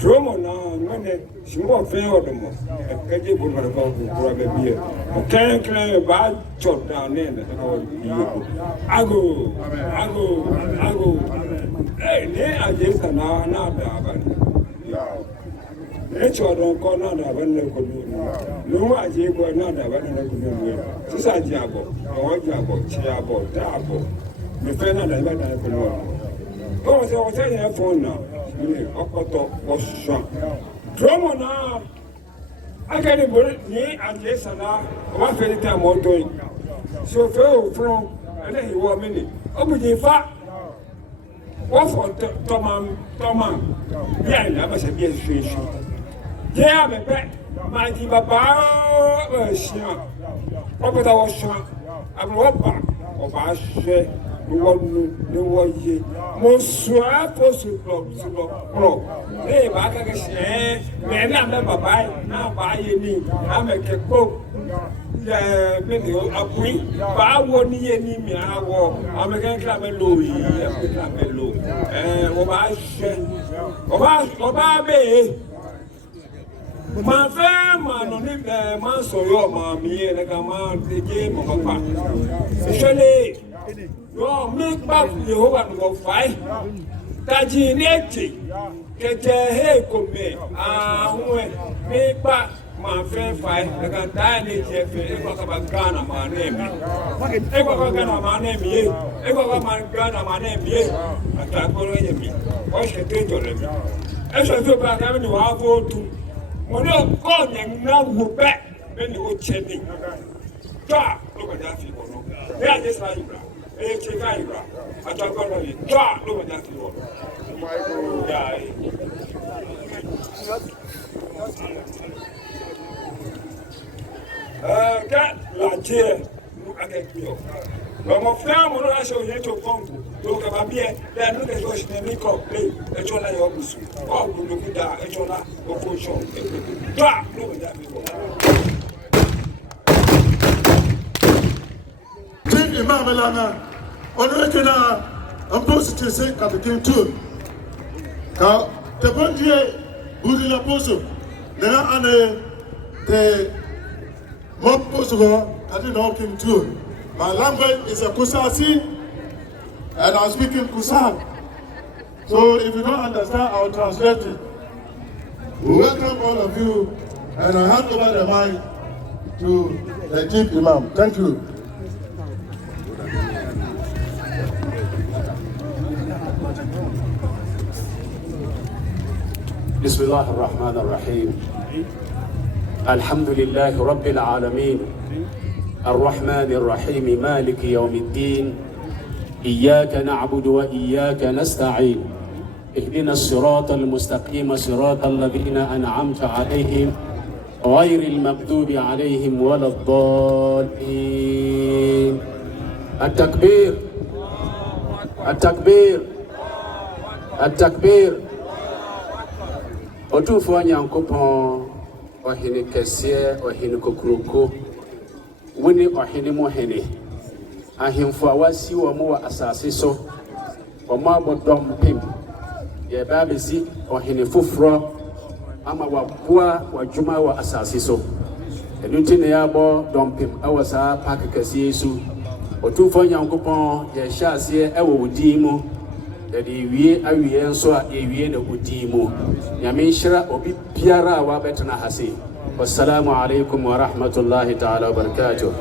Dromo na ngane simbo fe odomo kaje bu mara ko kura be biye kan kan ba chot down ne na ko biye ago ne aje sana na da ba Echo don't call not a vendor could do. No, I take what not a vendor could do. This is Jabo, or Jabo, Chiabo, Tabo. The friend of the vendor could do. Oh, so I'll tell you phone now. Okoto was shot. Drama now. I got a bullet, me and yes, and I, one very time more doing. So, from, and then he was a minute. Oh, but in fact, what for Tomam? Yeah, never said yes, fish. Yeah, I'm a pet. My dear Papa was shot. Robert was shot. I'm back. Of our share. No one ye. Monsieur Possible. Hey, back again. Man, I'm never buy. Now buy any. I'm a cook. Yeah, maybe a queen. But I won't need any me. I will. I'm a Clamelo. And what I share. Of our bay. My friend, man, on him, man, so your mammy and a man, the game of a pack. Surely, you make back the whole one go fight. Taji Neti, get a hair come me. Make back my friend fight. The Gantani, Equaka Ghana, my name. Equaka Ghana, my name, Equaka Ghana, my name, I can't go in me. What's the thing to them? As I feel back, having to have to. When you call them now, who back when you go checking. Look at that people. They are just like you. They take Ibra. I talk about it. Look at that people. That Laje, look at you. But my family also had to come. Look at my beer, they are not as much as they call play. A chola yobusu. Oh, look at that. A chola, or push on. Look at that people. Take Imam Elana, on Rekina, and post to say at the king too. Now, the Bondier, Budilla Poso, then I the mob possible, I didn't know king too. My language is a Kusasi, and I'm speaking Kusan. So if you don't understand, I'll translate it. We welcome all of you, and I hand over the mic to the Chief Imam. Thank you. Bismillah ar-Rahman ar-Rahim. Alhamdulillah Rabbil Alameen. الرحمن الرحيم مالك يوم الدين إياك نعبد وإياك نستعين اهدنا الصراط المستقيم صراط الذين أنعمت عليهم غير المغضوب عليهم ولا الضالين التكبير التكبير التكبير أتوفوا نيانكوبون وهني كسيه وهني كوكروكو wini ohene mo hene ahemfo awasi wo mo wa asase so o ma bodom pim ye ba bezi ohene foforo ama wa boa wa dwuma wa asase so enunti ne ya bo dompim awasa park kase su otufo nyankopon ye hya ase ewo wodi mu de wie awie nso a ye wie na wodi mu nyame nhyira obi biara wa betena hase. والسلام عليكم ورحمة الله تعالى وبركاته.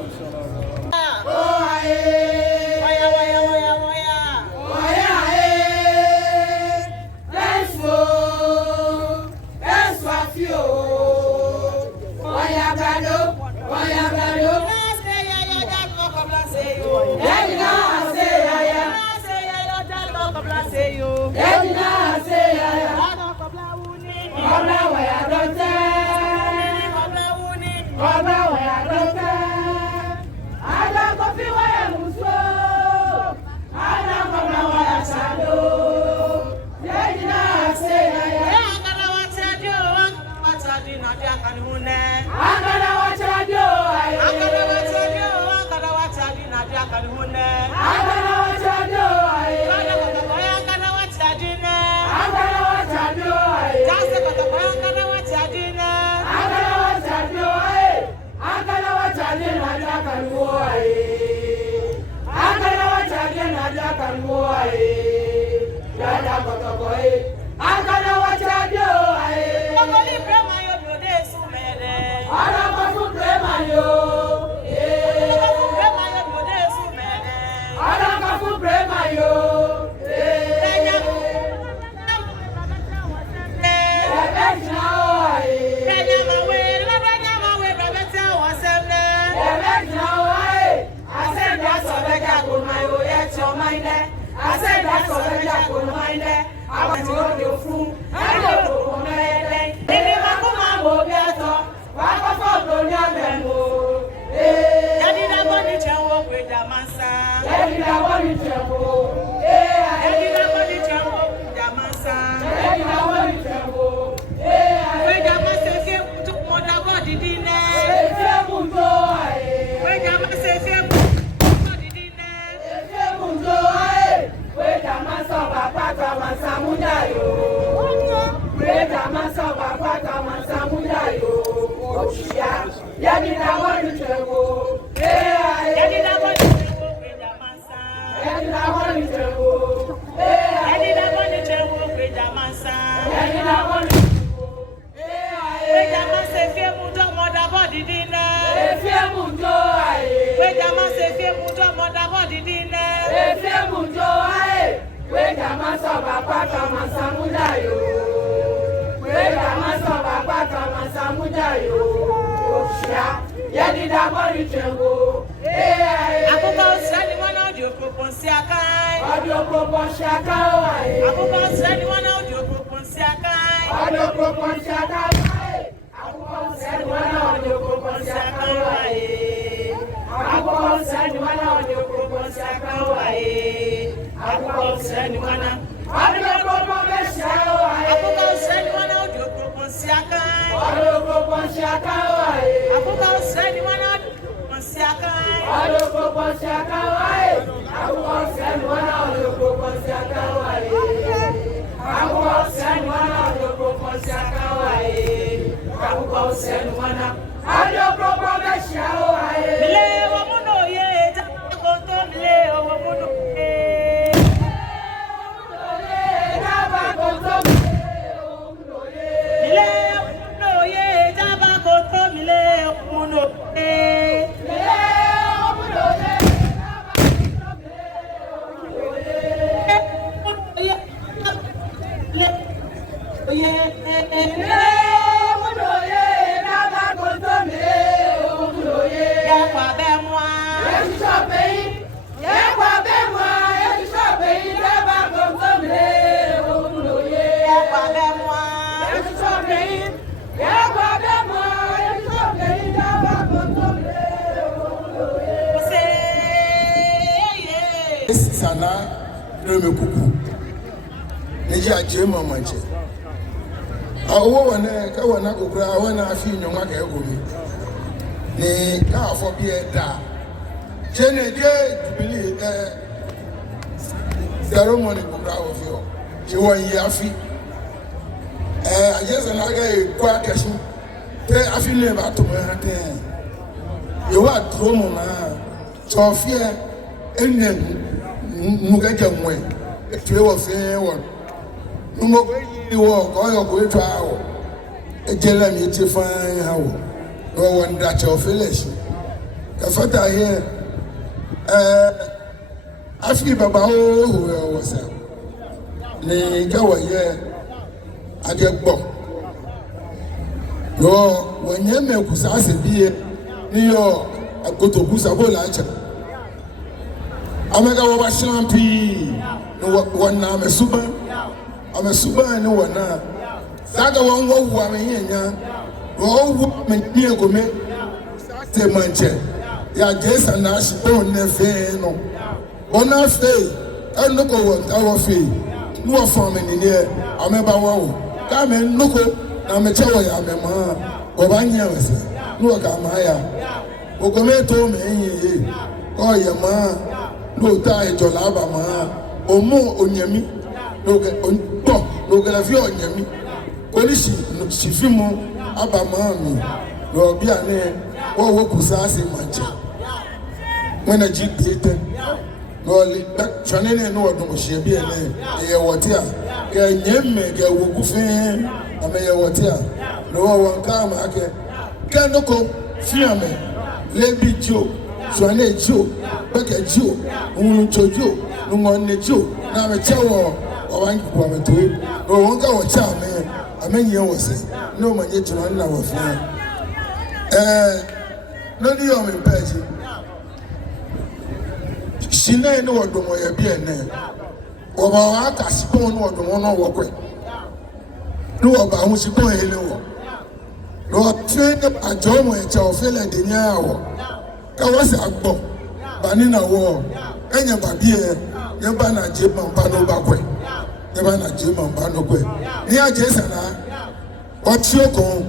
Sana Reme Kuku. Neja Jema Manche. Awana Kawana Kukra, Awana Fi Nomaka Egumi. Ne Ka for Bieta. Jene Jubilee ceremony Kukra of you. Jiwa Yafi. I guess another quackation. I feel never to my hand. You are Tromona. Sophia and then Mugajamwe, a trail of fair one. No walk all your way to our a jelly to find how no one Dutch of village. The father here, I feel about who was there. Nay, go here. I get book. No, when you make Kusasi be New York, I go to Busabola. Amega wa champi no wana me suba ame suba ni wana saga won wo wa me yenya wo wo me ni egome te manche ya jesa na shi don ne fe no ona fe anu ko won ta wo fe ni wo fo me ni ne ameba wo ka me nuko na me chewo ya me ma wo ba nya wese ni wo ka ma ya ogome to me yin o ye ma no ta ejola ba ma omo onyami no ge onto no ge la fi onyami polisi sifimu aba ma mi no bia ne wo kusa ase manche when a jeep date no li back chanene no odon hie bia ne ye wote a ke nyemme ke wo ku fe ame ye wote a no wo nka ma ke ke no ko fi ame lebi jo so ane jo bɛka gyo nwunutwo gyo nwɔnne gyo na mekyɛ wɔ ɔwankuwa metoe na wɔn ka wɔkyɛ ame amenyɛ wɔ se na ɔmanyɛ gyina na wɔfia na ne yɛ ɔmempɛgye hyinɛ ne wɔdom ɔyɛ bi ɛnɛ wɔba wɔaka sipɔn ne wɔdom no wɔkɔ ne wɔba ho sipɔn hele wɔ na wɔfe ne agyɛw mu ɛkyɛ wɔfe lɛ de nyaa wɔ ka wɔsɛ agbɔ bani na wɔ ɛnyɛ babiɛ yɛba na gye mampa no bakɔ yɛba na gye mampa no kɔ ne agye sana wɔkyio kɔn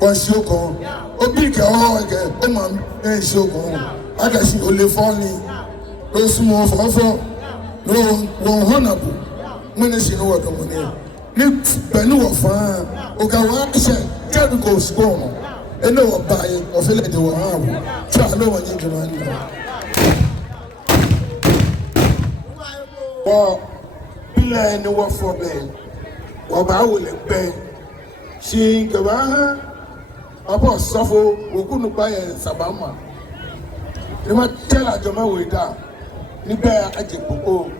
wɔhyio kɔn obi kɛ ɔhɔ kɛ ɔma ɛnhyio kɔn akasi ole fɔni osumo fɔfɔ na wɔn hɔ na bo mo ne si no wɔ dɔm ne pɛni wɔ faa oga wɔn ahyɛ kɛdu kɔ sukuu no ɛna wɔ baayi ɔfɛlɛ de wɔn ha bo twa ne wɔn nye dwuma ne wɔ bilɛ ne wɔ fɔ bɛn wɔ baa wɔ le bɛn si gaba ha ɔbɔ sɔfo wokunu ba yɛ sabama ne ma tɛla jɔnma wɔ da ni bɛɛ agye koko.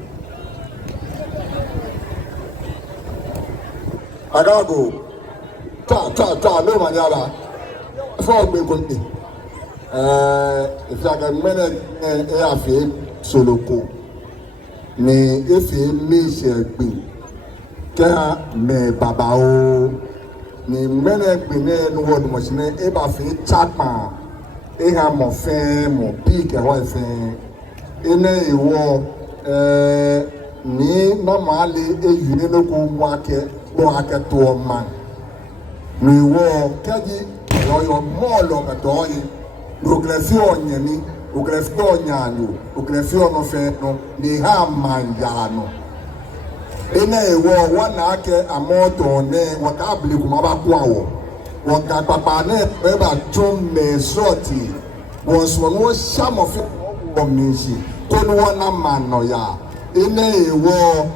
Agago ta no manyala fo gbe gombe if aga mene e afi soloko ni efi mi se gbe ka me baba o ni mene gbe ne no won mo sine e ba fi chapa e ha mo fe mo big e ho fe ene iwo ni normally e yune no ko mo ake bo akato man ni wo kaji yo molo kadoyi progression onyani progression onyanyo progression no fe no ni ha manjano ene wo wana ake amoto ne waka bli kuma ba kwa wo waka papa ne e ba tum me soti wo so no sham of omnishi to no wana man no ya ene wo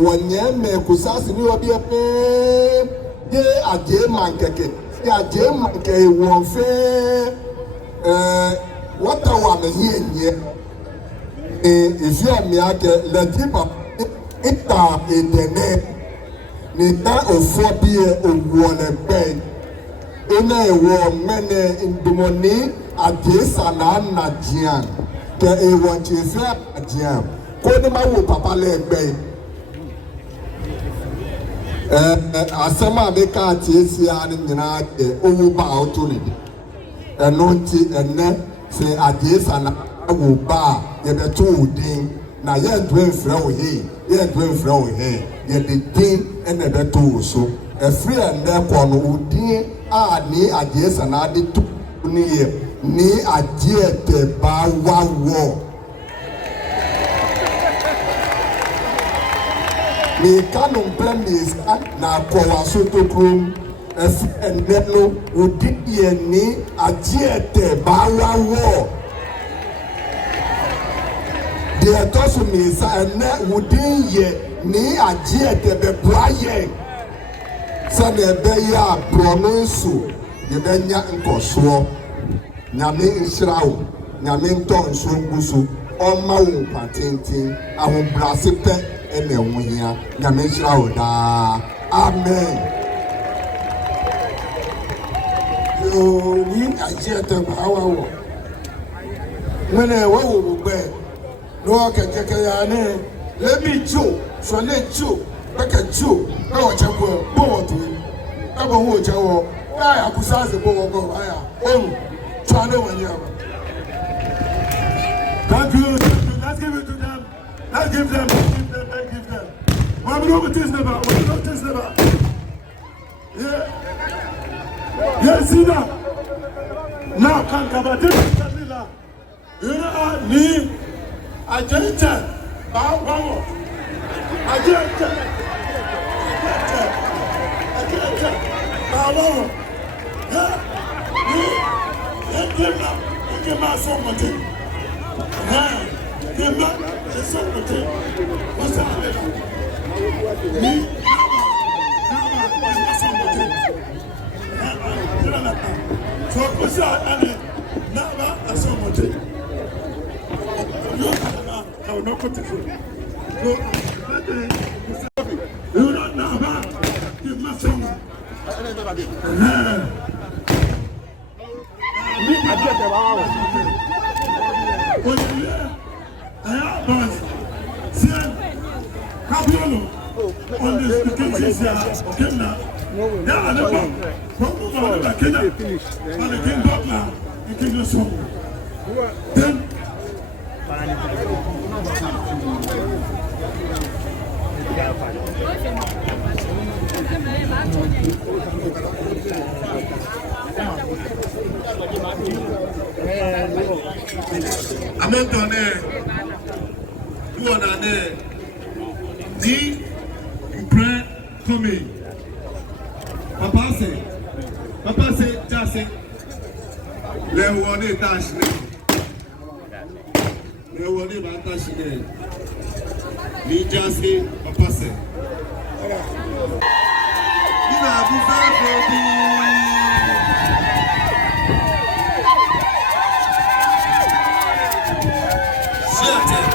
wonye me kusasi ni obi epe de aje mankeke de aje manke won fe wata wa me yenye ifia mi ake le tipa ita edene ni na ofo bi owo le be ina ewo mene ndumoni aje sana na jian ke ewon chese ajian ko ni ma wo papa le gbe asema meka tiesi ani nyina owu ba auto ni eno nti enne se adesa na wo ba ye beto odin na ye ndo enfra wo he ye ndo enfra wo he ye de din ene beto wo so efri enne ko no odin a ni adesa na de to ni ye ni adie te ba wa wo me canon premise na kwa soto krum and no odi ye ni ajiete bawa wo de tosu me sa na odi ye ni ajiete be boaye sa na be ya pronounce ye be nya nkoso nyame nhyirawo nyame nto nso ngusu oma wo patentin ahombrase pe ene enwohia nyame nhyirawo da amen yo ni ajiete bawa wo mene wo wo gbe no kekeke ya ne let me jo so le jo beka jo na wo chebo bo wo to na bo wo chewo ya kusaze bo wo go aya try to win. Thank you. Let's give it to them. Let's give them. Let's give them. What we do this never. What we do this never. Yeah. Yes, see that. Now can cover this. You know me. Agenda. Bow. Agenda. Bow. Yeah. Give me something. Give me something. What's happening? Me? So what's happening? Now something. I will not put it through. So, you don't know about the message. On this occasion, okay now. There are never from Kenya and the King Butler and King Song. Then I'm not on there. You are not there. The prayer coming. Papa say, just say, let one day touch me. Let one day touch me. Me just say, Papa say. You know, I'm baby. Shut up.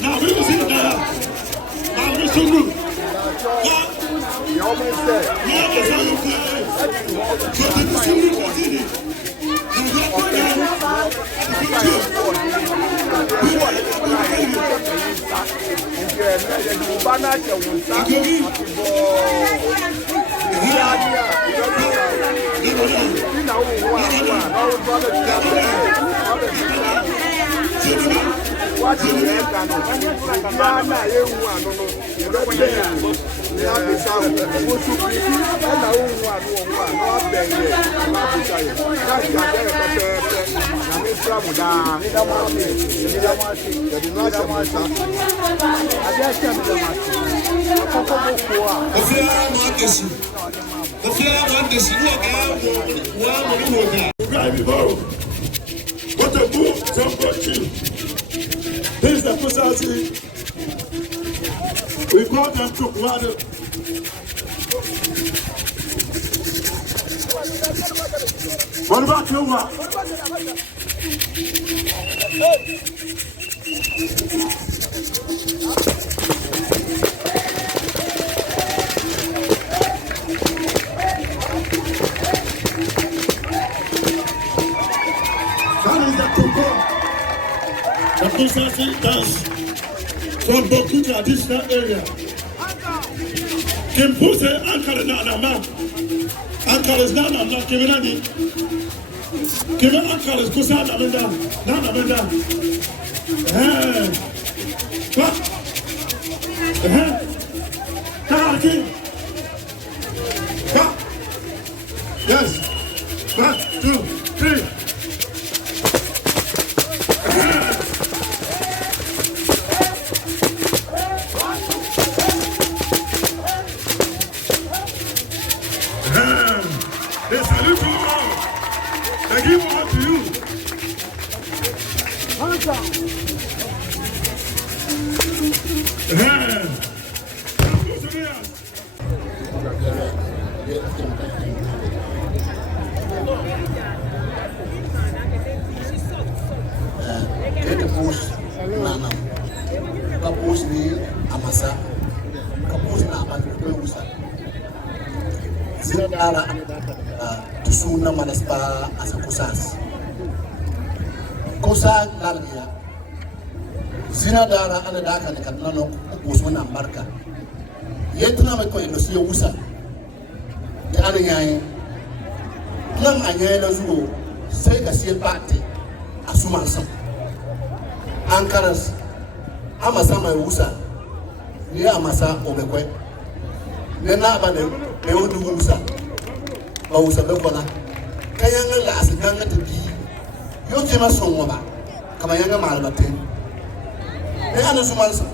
Now we will see that. Now we should do. You almost said. What a move, somebody. This is the Kusasi. We call them Tukwado. What about you? The Kusasi dance from Boku traditional area. Kim Puse Ankara na nama. Ankara is not na Kiminani. Kimin Ankara is Kusa na benda. Na benda. What? Karaki. Yes. 1, 2, 3. They salute you all. They give all to you. Kapus ni amasa, kapus na abang usa. Zinadara tusuna manaspa asa kusas. Kusas lalgia. Zinadara ana daka ni kanano kusuna marka. Yetuna me ko ndo siyo usa. Ya ana nyai. Nam anyai na zuo sai ga siya pate asuma sam. Ankaras amasa mai usa. Ni amasa obekwe. Nena ba ne odu musa ba usa be kola kayanga la asikanga tabi yo kema sonwa ba kama yanga malbaten ne ana sumalsa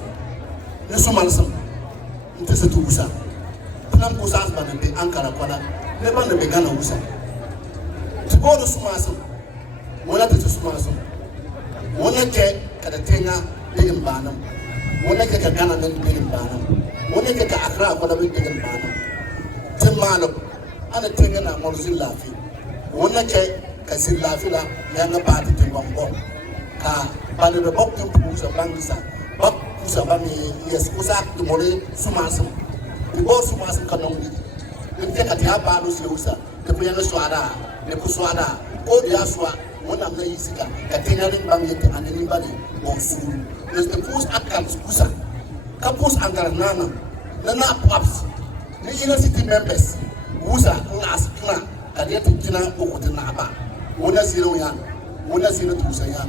ne sumalsa nte se tu usa nam ko sa ba ne Ankara kola ne ba ne be gana usa boro sumaso wala te sumaso wala ke kada tenga digin banam wala ke Ghana nan digin banam wala ke ka Accra ko da digin banam tin malo ana tenga na mo zillafi wala ke ka zillafi la ya nga ba tin bongo ka bale de bok tin pusa bangisa bok pusa bangi yes kusa to more sumaso di bo sumaso kanongi din ke ka ta ba lo siusa de puyana swara de kuswara o dia swa wona mna yisika ka tenga rin bangete aneni bale mo su there's the post accounts kusa ka post angara nana paps ni inner city members usa ngas kna ka dia tikina okuti na ba wona zero yan wona zero tusa yan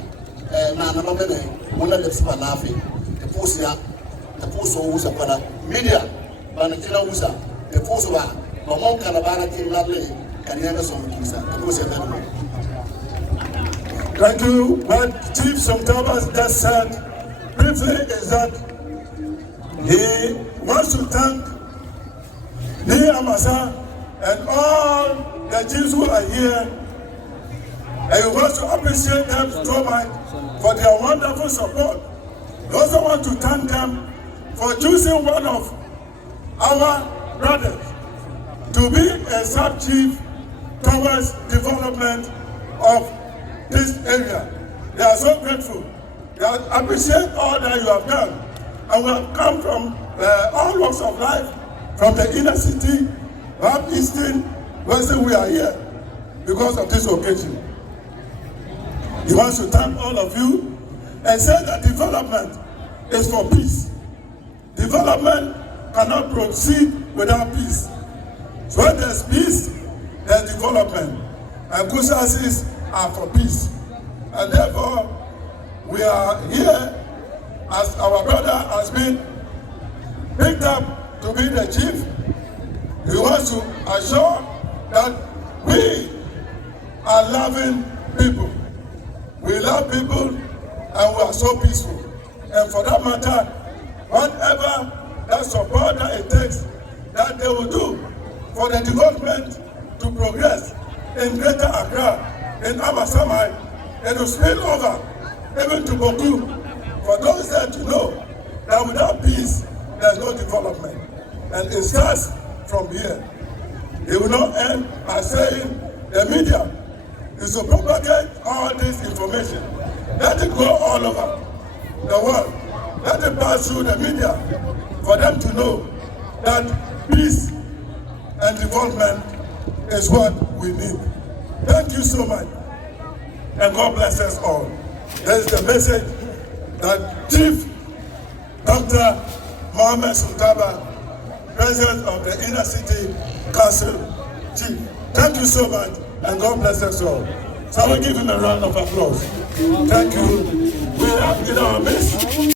na mabene wona lepsi balafi the post ya the post usa para media bana kila usa the post ba mon kana bana kila le kanianga so tusa ko se dano. Thank you. What Chief Somtaba just said briefly is that he wants to thank me, Amasa, and all the chiefs who are here. And he wants to appreciate them so much for their wonderful support. He also wants to thank them for choosing one of our brothers to be a sub-chief towards development of this area. They are so grateful. They appreciate all that you have done. And we have come from all walks of life, from the inner city, up eastern, western. We are here because of this occasion. He wants to thank all of you and say that development is for peace. Development cannot proceed without peace. So when there's peace, there's development. And Kusasis are for peace. And therefore, we are here as our brother has been picked up to be the chief. He wants to assure that we are loving people. We love people and we are so peaceful. And for that matter, whatever that support that it takes, that they will do for the development to progress in Greater Accra, in Amasamai, it will spill over even to Boku. For those there to know that without peace, there's no development. And it starts from here. It will not end by saying the media is to propagate all this information. Let it go all over the world. Let it pass through the media for them to know that peace and development is what we need. Thank you so much. And God bless us all. That is the message that Chief Dr. Mohammed Somtaba, President of the Inner City Council, Chief. Thank you so much, and God bless us all. So I will give him a round of applause. Thank you. We have in our midst.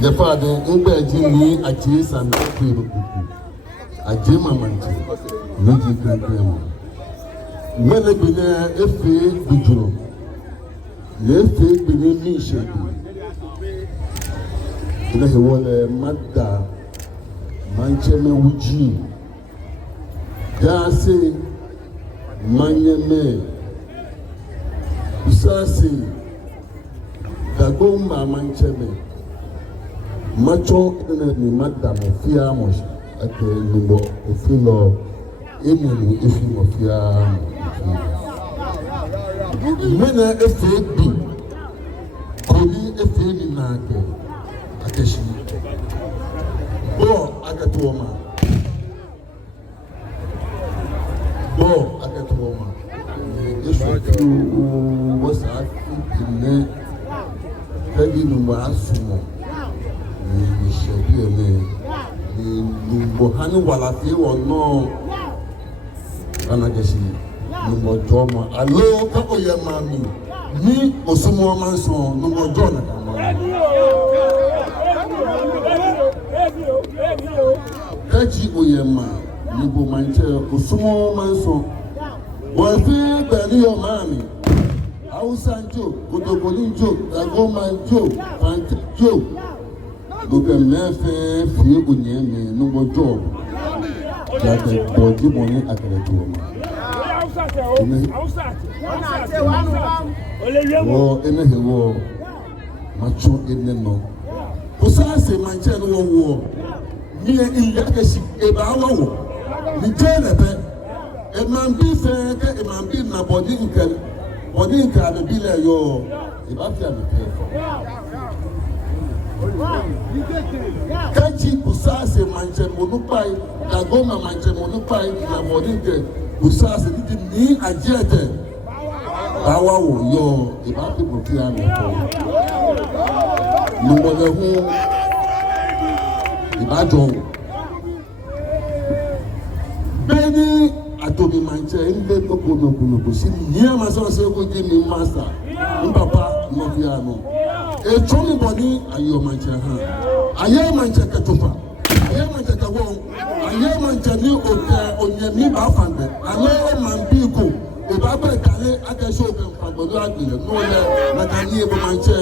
The father, Jimmy, a cheese and a Jim Amanti, Luigi Graham. When they be there, if they be true, if they be me, shady. He was a Madda Mancheme Uji. Gasi Manyame Usasi Dagoma Mancheme. Macho ni Madda Mofia Mosh at the Lumo Ofilo Emu if you Mofia. Mena FAB Koli FAB Nake Akeshi Bo Akatuoma If you was asking Peggy Numasumo Bohani Walafi or no Anakeshi Numo Joma. Allo Kapoya Mami. Me Osumo Manson, Numo Jona. ma nibo manche usumo manso boyfriend bẹ̀rẹ̀ your mami Hausa jo Kodogoli jo Dagoma jo Fante jo gbogbo mẹ́fẹ́ fi onye mi nubo job yàtọ̀ bọ̀dí mọ̀ ní àgbẹ̀rẹ̀ tó ọmọ wọ́ ẹnẹ́ hẹ̀wọ́ macho ẹnẹ́ nọ kò sáà sè manche ní wọ́n wọ́ ní ilé akẹ́sì ẹ̀bà wọ́ wọ́ ní jẹ́ ẹ̀rẹ̀bẹ̀ ẹ̀màn bí fẹ́ kẹ́ ẹ̀màn bí nà bọ̀dí nkà àbẹ̀bí lẹ̀ yọ ẹ̀bà fi àbẹ̀bẹ̀ kachi kusase manche monupai Dagoma manche monupai na modinke kusase didi ni ajete bawa wo yo iba people kia me ko numo le hu iba jo beni atobi manche inde no si ni amaso se ko ji mi master papa no kia no e chomi boni ayo manche ha aye manche ketofa aye manche kawo aye manche ni oke onyemi ba fande aye man bi ko e ba be kale ake so ke fagbolu agbele no le na kan ni e bo manche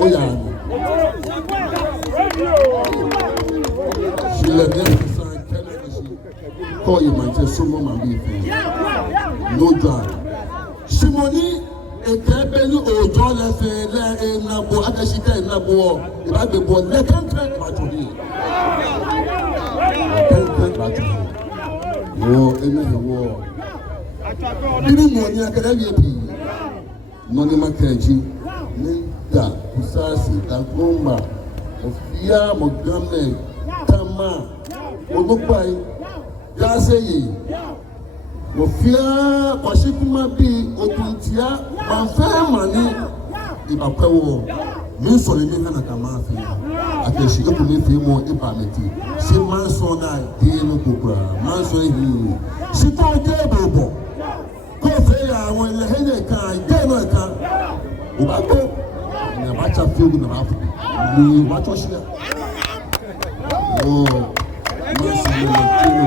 o ya ni shile ne san kele ni ko e manche so mo man bi fe no job simoni ekebe ni ojo le fe le enabo akashika enabo ibagbo le contract matodi wo ene wo bini mo ni akada bi ebi no ni makaji ni da kusasi Dagoma ofia mogame tama onupai yaseyi ofia kwashikuma bi otuntia manfamani ibapewo mi sori mi kana kama afi akeshi ko mi fi mo ipameti si manso na de no kokura manso hi si to de bobo ko fe ya won le hene kan de no kan o ba ko na ba cha fi ogun na ba ni ba to shia oh manso le kino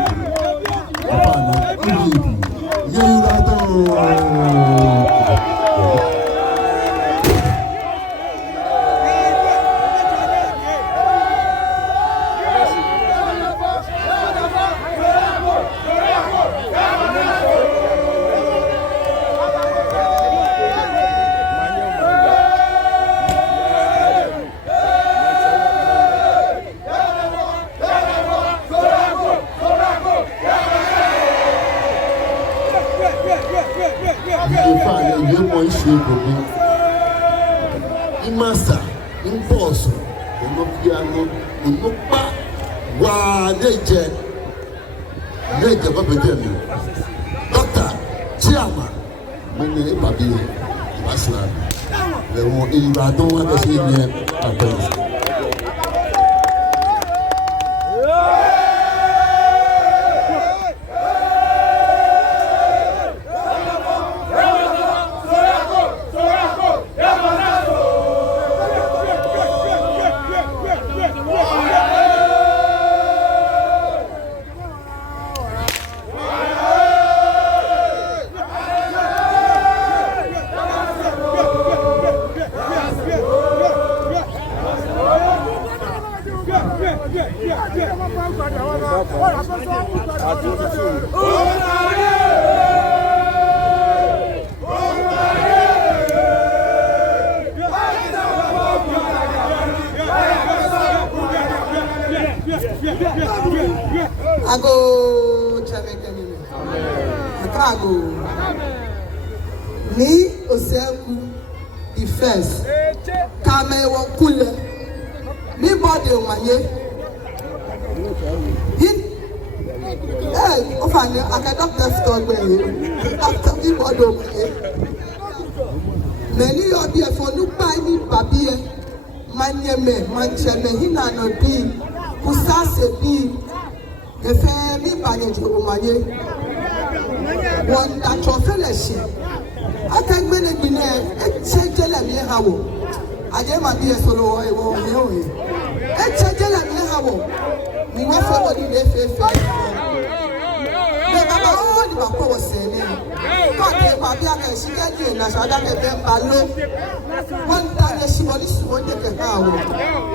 papa na ibi yera do Imasa, imposo, inopiano, inopa, wa neje babedemi. Doctor, Chiama, mene babi, basla. Le mo irado wa se nye abes. Ago chavekani. Akago. Ni oseku defense. Kame wakule. Ni body omanye. Hey, ofani akadokta stogbe. After ni body omanye. Many of you for no buy ni babie. Manyeme, mancheme hina no bi. Kusase bi. Efe mi banye jomanye. One that your fellowship. Akangbene bine echejele mi hawo. aje ma bi esolo o ewo he o he e cheje la mi ha wo ni wa fo body le fe le baba o ni ba ko wo se ni ko te pa bi aka si ke di na sa da ke be ba lo won ta le si body su won de ke ha wo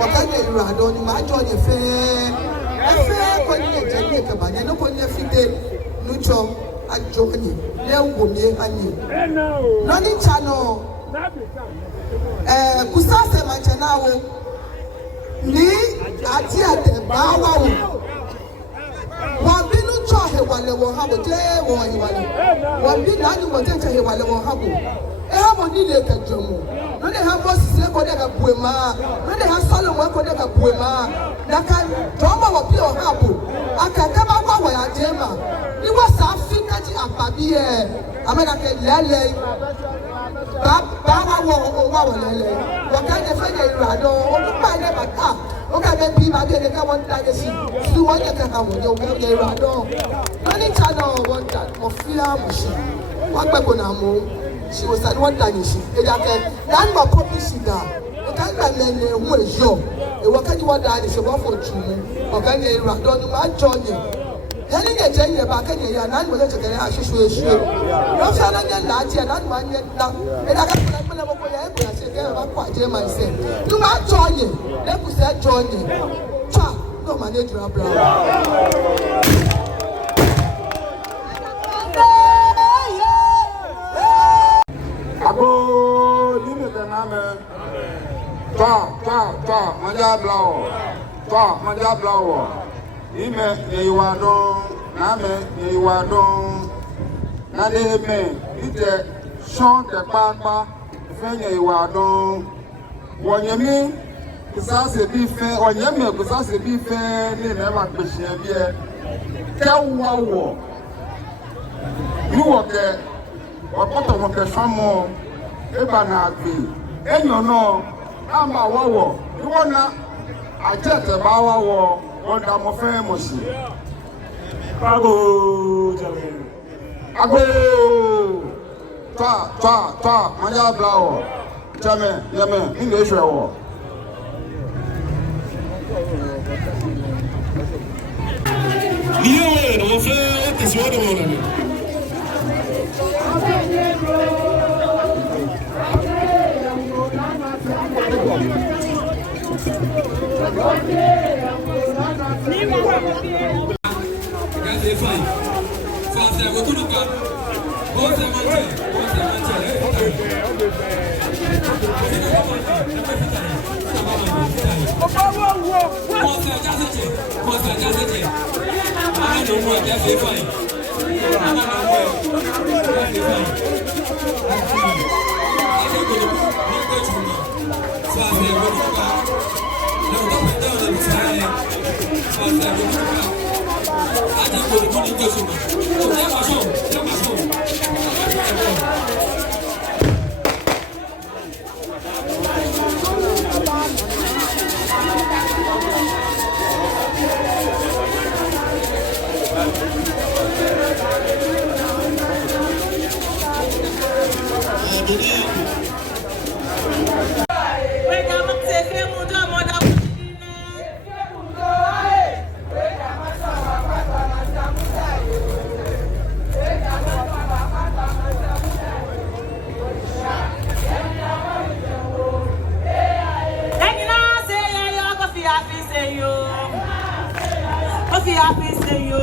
o ka de ru ado ni ma jo ye fe ko ni je ni ke ba ni no ko ni fi de nu cho ajo ni le wo mi ani no ni chano kusase manchana wo ni ati ate ba wa wo wa binu cho he wale wo ha bo je wo yi wale wa bi na ni wo je he wale wo ha bo e ha mo ni le ka jomo no de ha Moses le ko de ka buema no de ha Solomon ko de ka buema na ka to ma wo bi o ha bo aka ka ba wa ya jema ni wa sa Africa ji apabi e amena ke lele Baba wo lele wo ka de fe de irado o ku pa le bata o ka be bi ba de ka won ta de si su wo de ka wo de o ka de irado mani channel won ta mo fia mo shi wa gbe ko na mo she was at one time she e ja ke dan mo publish da o ka gba le wo ejo e wo ka ji wa da ni se wo fo tu o ka de irado ni ma jo ni yani ne je ye ba ka ne ya na ni mo je ke ya shishu eshu no fa na nya la je na ma nya da e da ka na mo ko ya e ko ya se ke ba kwa je ma se tu ma jo ye le ku se jo ye cha no ma ne dra bra Ago ni me ta na me ta manja blawo ime yewa don na me yewa don na de me ite shon te papa fe yewa don wonyemi kusase bi fe onyemi kusase bi fe ni na ma pese bi e ke wo ni wo ke wapoto mo ke famo e ba na agbe enyo no ama wowo ni wona ajete ba wowo wonder mo fe mo si ago jale ago ta manja blawo jame yeme inde hwe wo niye no fe tesi wo de mo na Kofi happy say you.